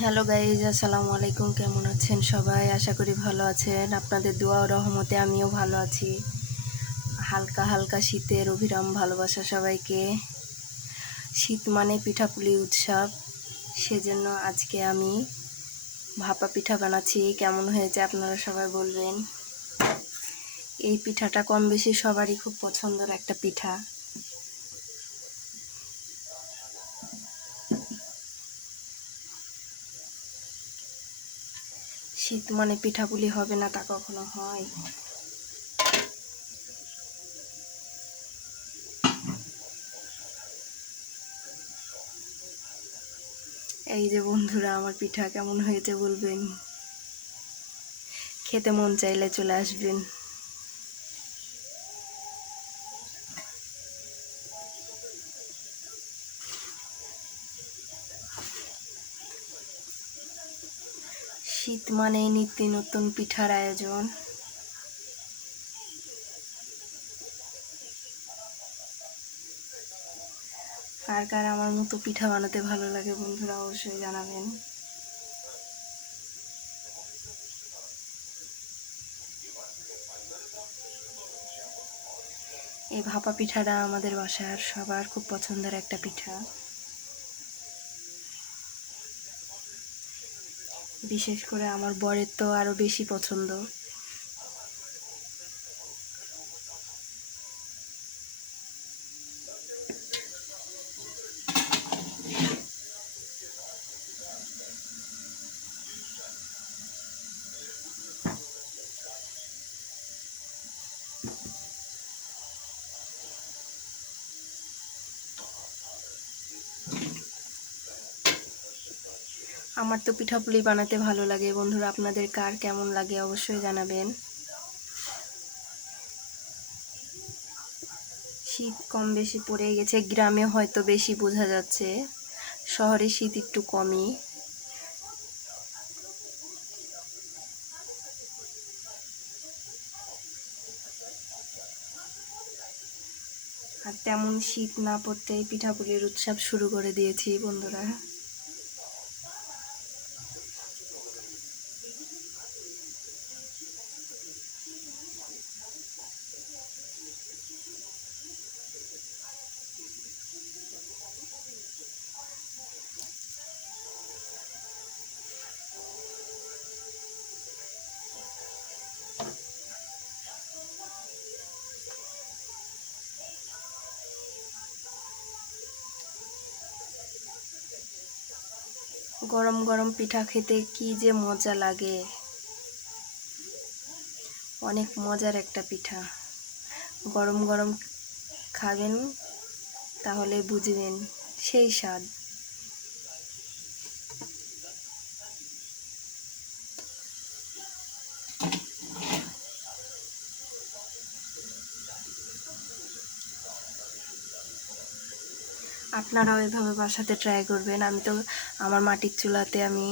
Hello guys, আসসালামু আলাইকুম। কেমন আছেন সবাই? আশা করি ভালো আছেন। আপনাদের দোয়া ও রহমতে আমিও ভালো আছি। হালকা হালকা শীতের অবিরাম ভালোবাসা সবাইকে। শীত মানে পিঠাপুলি উৎসব, সেজন্য আজকে আমি ভাপা পিঠা বানাচ্ছি। কেমন হয়েছে আপনারা সবাই বলবেন। এই পিঠাটা কম বেশি সবারই খুব পছন্দের একটা পিঠা। শীত মানে পিঠাপুলি হবে না তা কখনো হয়? এই যে বন্ধুরা, আমার পিঠা কেমন হয়েছে বলবেন। খেতে মন চাইলে চলে আসবেন। শীত মানে নিত্য নতুন পিঠার আয়োজন। কার কার আমার মতো পিঠা বানাতে ভালো লাগে বন্ধুরা অবশ্যই জানাবেন। এই ভাপা পিঠাটা আমাদের বাসার সবার খুব পছন্দের একটা পিঠা। বিশেষ করে আমার বরের তো আরো বেশি পছন্দ। আমার তো পিঠাপুলি বানাতে ভালো লাগে বন্ধুরা, আপনাদের কার কেমন লাগে অবশ্যই জানাবেন। শীত কম বেশি পড়ে গেছে, গ্রামে হয়তো বেশি বোঝা যাচ্ছে, শহরে শীত একটু কমই। আর তেমন শীত না পড়তেই পিঠাপুলির উৎসব শুরু করে দিয়েছি বন্ধুরা। গরম গরম পিঠা খেতে কি যে মজা লাগে, অনেক মজার একটা পিঠা। গরম গরম খাবেন তাহলে বুঝবেন সেই স্বাদ। আপনারাও এভাবে বাসাতে ট্রাই করবেন। আমি তো আমার মাটির চুলাতে আমি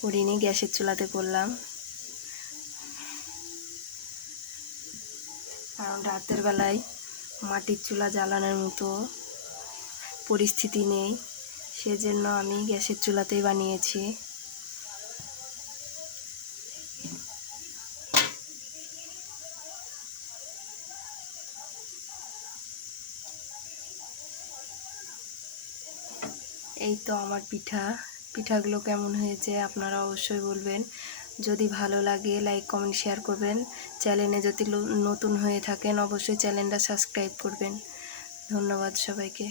করিনি, গ্যাসের চুলাতে করলাম, কারণ রাতের বেলায় মাটির চুলা জ্বালানোর মতো পরিস্থিতি নেই, সেজন্য আমি গ্যাসের চুলাতেই বানিয়েছি। এই তো আমার পিঠাগুলো কেমন হয়েছে আপনারা অবশ্যই বলবেন। যদি ভালো লাগে লাইক কমেন্ট শেয়ার করবেন। চ্যানেলে যদি নতুন হয়ে থাকেন অবশ্যই চ্যানেলটা সাবস্ক্রাইব করবেন। ধন্যবাদ সবাইকে।